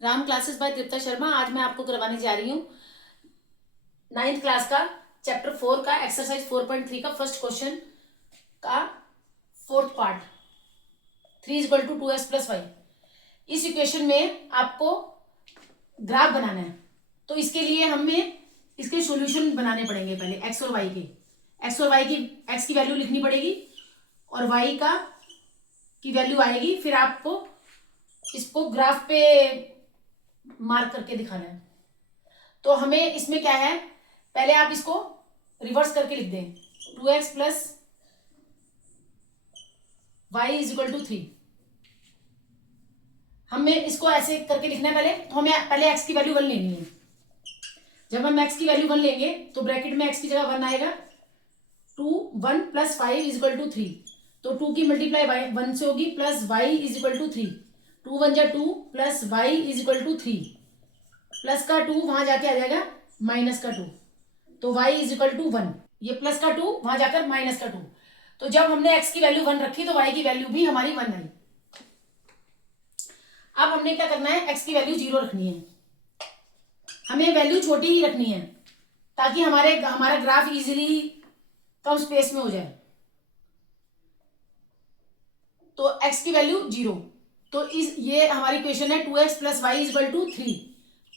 Ram classes bye तृप्ता शर्मा। आज मैं आपको करवाने जा रही हूँ 9th क्लास का चैप्टर 4 का एक्सरसाइज 4.3 का फर्स्ट क्वेश्चन का फोर्थ पार्ट। 3=2x+y। इस इक्वेशन में आपको ग्राफ बनाना है, तो इसके लिए हमें इसके सॉल्यूशन बनाने पड़ेंगे। पहले एक्स और वाई की एक्स की वैल्यू लिखनी पड़ेगी और वाई की वैल्यू आएगी। फिर आपको इसको ग्राफ पे मार्क करके दिखाना है। तो हमें इसमें क्या है, पहले आप इसको रिवर्स करके लिख दें। 2x+y=3। हमें इसको ऐसे करके लिखना है। पहले तो हमें पहले x की वैल्यू 1 लेनी है। जब हम x की वैल्यू 1 लेंगे तो ब्रैकेट में x की जगह 1 आएगा। 1 + 5=3। तो 2 की मल्टीप्लाई 1 से होगी, plus y=3। 2 × 1 = 2 plus y=3। Plus का 2 वहां जाके आ जाएगा माइनस का 2, तो y=1। ये प्लस का 2 वहां जाकर माइनस का 2। तो जब हमने x की वैल्यू 1 रखी तो y की वैल्यू भी हमारी 1 आई। अब हमने क्या करना है, x की वैल्यू 0 रखनी है। हमें वैल्यू छोटी ही रखनी है ताकि हमारा ग्राफ इजीली कम स्पेस में हो जाए। तो x की वैल्यू 0। तो ये हमारी इक्वेशन है 2x+y=3।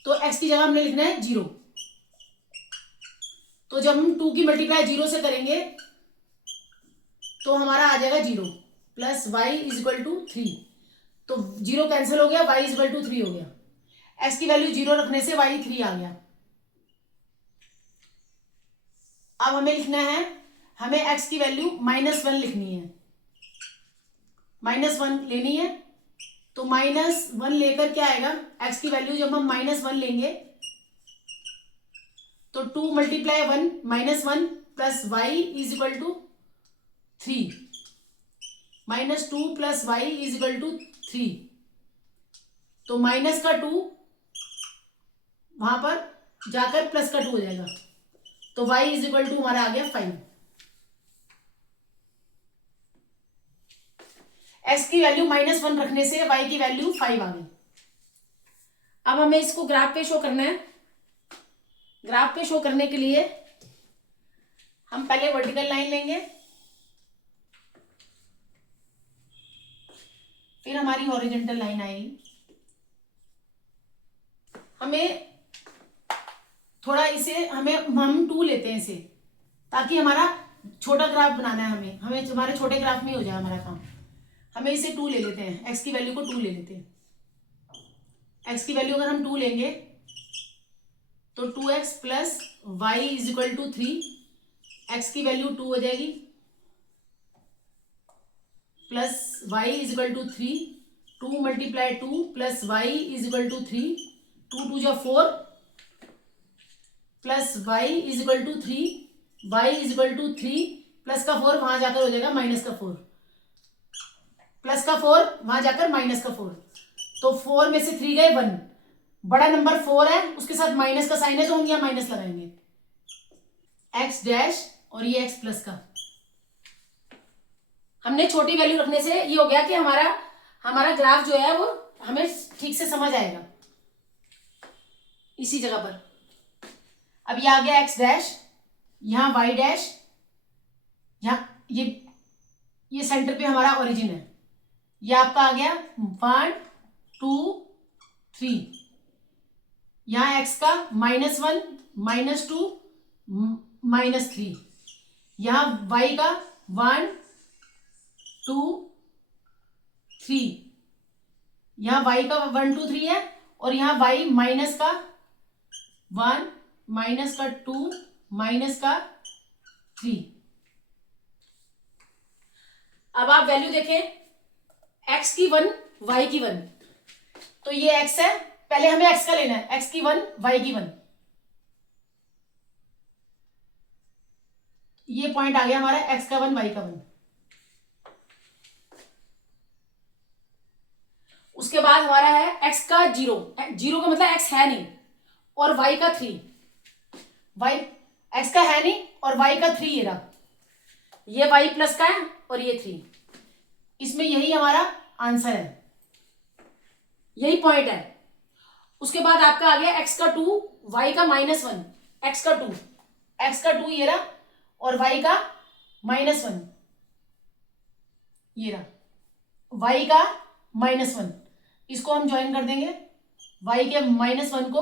तो x की जगह हमने लिखना है 0। तो जब हम 2 की मल्टीप्लाई 0 से करेंगे तो हमारा आ जाएगा 0 प्लस y=3। तो 0 कैंसिल हो गया, y=3 हो गया। x की वैल्यू 0 रखने से y 3 आ गया। अब हमें लिखना है, हमें x की वैल्यू -1 लिखनी है। -1 लेनी है। तो -1 लेकर क्या आएगा, x की वैल्यू जब हम -1 लेंगे तो 2 × 1 -1 प्लस y=3। -2 plus y=3। तो माइनस का 2 वहां पर जाकर प्लस का 2 हो जाएगा। तो y= हमारा आ गया 5। x की वैल्यू -1 रखने से y की वैल्यू 5 आ गई। अब हमें इसको ग्राफ पे शो करना है। ग्राफ पे शो करने के लिए हम पहले वर्टिकल लाइन लेंगे, फिर हमारी हॉरिजॉन्टल लाइन आएगी। हमें थोड़ा इसे हम 2 लेते हैं इसे, ताकि हमारा छोटा ग्राफ बनाना है। हमें हमारे छोटे ग्राफ में हो जाए हमारा काम। हमें इसे 2 ले लेते हैं, x की वैल्यू को 2 ले लेते हैं। x की वैल्यू अगर हम 2 लेंगे तो 2x + y=3। x की वैल्यू 2 हो जाएगी plus y=3। 2 × 2 plus y=3। 2 × 2 = 4 plus y=3। y=3 plus का 4 वहां जाकर हो जाएगा माइनस का 4। प्लस का 4 वहां जाकर माइनस का 4। तो 4 में से 3 गए 1। बड़ा नंबर 4 है, उसके साथ माइनस का साइन है तो हम यहाँ माइनस लगाएंगे। x' और ये x प्लस का। हमने छोटी वैल्यू रखने से ये हो गया कि हमारा ग्राफ जो है वो हमें ठीक से समझ आएगा इसी जगह पर। अब ये आ गया x', यहाँ y', यहाँ ये सेंटर पे हमारा ओरिजिन है। ये आपका आ गया 1 2 3। यहाँ x का -1 -2 -3। यहाँ y का 1 2 3। यहाँ y का 1 2 3 है और यहाँ y माइनस का 1 माइनस का 2 माइनस का 3। अब आप वैल्यू देखें, x की 1 y की 1। तो ये x है, पहले हमें x का लेना है। x की 1 y की 1। ये पॉइंट आ गया हमारा x का 1 y का 1। उसके बाद हमारा है x का 0। 0 का मतलब x है नहीं, और y का 3। y x का है नहीं और y का 3 ये रहा। ये y प्लस का है और ये 3। इसमें यही हमारा आंसर है, यही पॉइंट है। उसके बाद आपका आ गया x का 2, y का -1, x का 2, ये रहा, और y का -1, ये रहा, y का -1, इसको हम ज्वाइन कर देंगे y के -1 को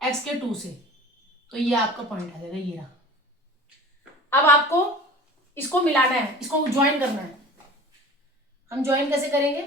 x के 2 से, तो ये आपका पॉइंट आ जाएगा, ये रहा। अब आपको इसको मिलाना है, इसको ज्वाइन करना है। हम ज्वाइन कैसे करेंगे,